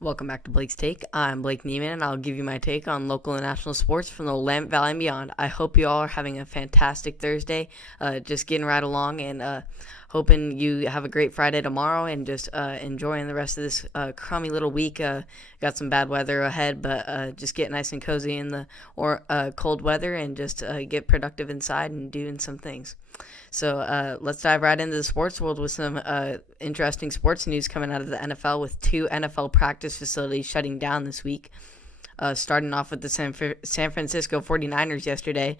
Welcome back to Blake's Take. I'm Blake Neiman, and I'll give you my take on local and national sports from the Willamette Valley and beyond. I hope you all are having a fantastic Thursday, just getting right along, and hoping you have a great Friday tomorrow, and just enjoying the rest of this crummy little week. Got some bad weather ahead, but just get nice and cozy in the cold weather, and just get productive inside and doing some things. So let's dive right into the sports world with some interesting sports news coming out of the NFL, with two NFL practice facilities shutting down this week. Starting off with the San Francisco 49ers yesterday,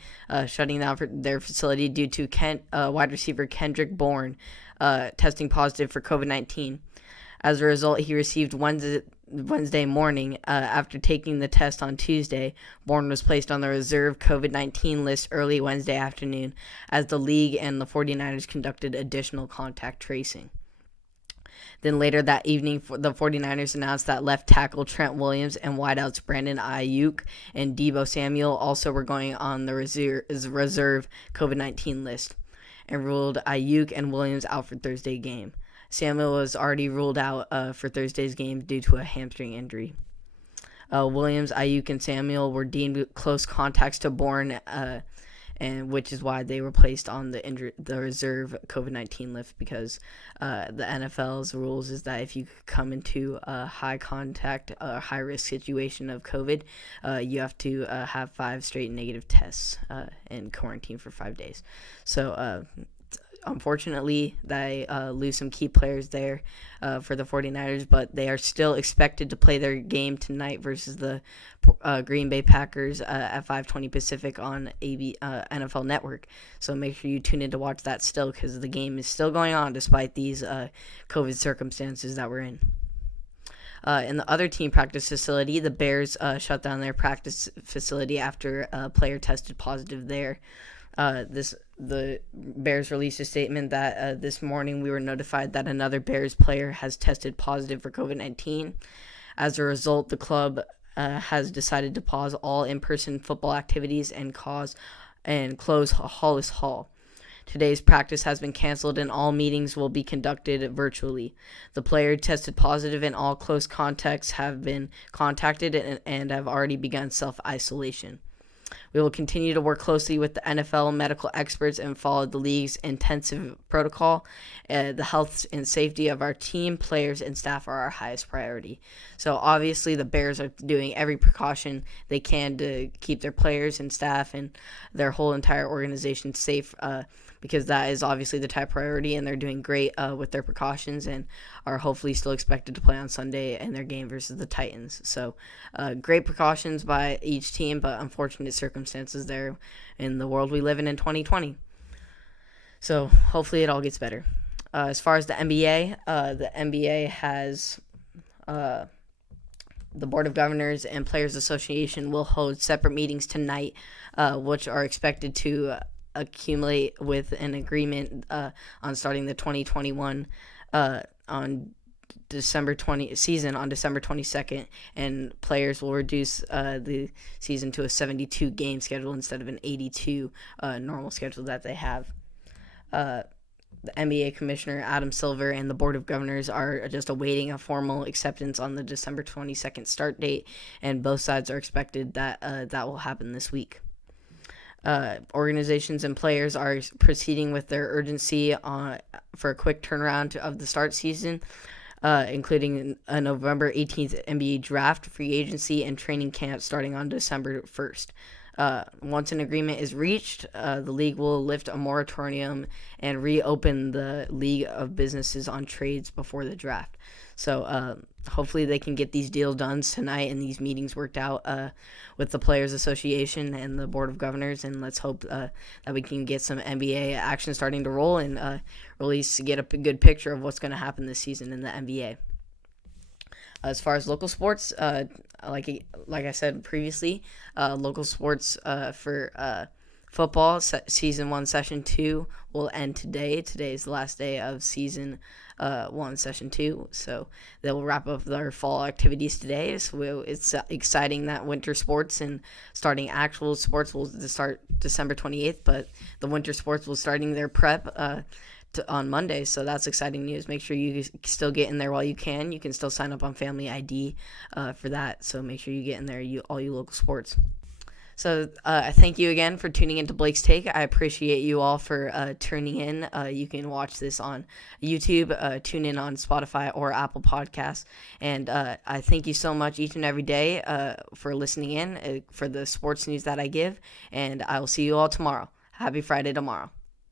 shutting down their facility due to wide receiver Kendrick Bourne testing positive for COVID-19. As a result, he received Wednesday morning. After taking the test on Tuesday, Bourne was placed on the reserve COVID-19 list early Wednesday afternoon, as the league and the 49ers conducted additional contact tracing. Then later that evening, the 49ers announced that left tackle Trent Williams and wideouts Brandon Ayuk and Deebo Samuel also were going on the reserve COVID-19 list, and ruled Ayuk and Williams out for Thursday's game. Samuel was already ruled out for Thursday's game due to a hamstring injury. Williams, Ayuk, and Samuel were deemed close contacts to Bourne, and which is why they were placed on the reserve COVID-19 list, because the NFL's rules is that if you come into a high contact, high risk situation of COVID, you have to have 5 straight negative tests and quarantine for 5 days. So unfortunately, they lose some key players there for the 49ers, but they are still expected to play their game tonight versus the Green Bay Packers at 5:20 Pacific on NFL Network. So make sure you tune in to watch that still, because the game is still going on despite these COVID circumstances that we're in. In the other team practice facility, the Bears shut down their practice facility after a player tested positive there. The Bears released a statement that this morning we were notified that another Bears player has tested positive for COVID-19. As a result, the club has decided to pause all in-person football activities and close Hollis Hall. Today's practice has been canceled, and all meetings will be conducted virtually. The player tested positive, and all close contacts have been contacted and have already begun self-isolation. We will continue to work closely with the NFL medical experts and follow the league's intensive protocol. The health and safety of our team, players, and staff are our highest priority. So obviously the Bears are doing every precaution they can to keep their players and staff and their whole entire organization safe, because that is obviously the top priority, and they're doing great with their precautions, and are hopefully still expected to play on Sunday in their game versus the Titans. So great precautions by each team, but unfortunate circumstances there in the world we live in 2020. So hopefully it all gets better. As far as the NBA has the Board of Governors and Players Association will hold separate meetings tonight, which are expected to accumulate with an agreement on starting the 2021 on December 22nd, and players will reduce the season to a 72 game schedule instead of an 82 normal schedule that they have. The NBA Commissioner Adam Silver and the Board of Governors are just awaiting a formal acceptance on the December 22nd start date, and both sides are expected that that will happen this week. Organizations and players are proceeding with their urgency for a quick turnaround of the start season, including a November 18th NBA draft, free agency, and training camp starting on December 1st. Once an agreement is reached, the league will lift a moratorium and reopen the League of Businesses on trades before the draft. So hopefully they can get these deals done tonight and these meetings worked out with the Players Association and the Board of Governors, and let's hope that we can get some NBA action starting to roll and really get a good picture of what's going to happen this season in the NBA. As far as local sports, like I said previously, local sports for football season 1 session 2 will end today. Today is the last day of season 1 session 2, so they will wrap up their fall activities today. So it's exciting that winter sports and starting actual sports will start December 28th, but the winter sports will starting their prep on Monday, so that's exciting news. Make sure you still get in there while you can. You can still sign up on Family ID for that, so make sure you get in there, all you local sports. So thank you again for tuning into Blake's Take. I appreciate you all for tuning in. You can watch this on YouTube, tune in on Spotify or Apple Podcasts. And I thank you so much each and every day for listening in, for the sports news that I give. And I will see you all tomorrow. Happy Friday tomorrow.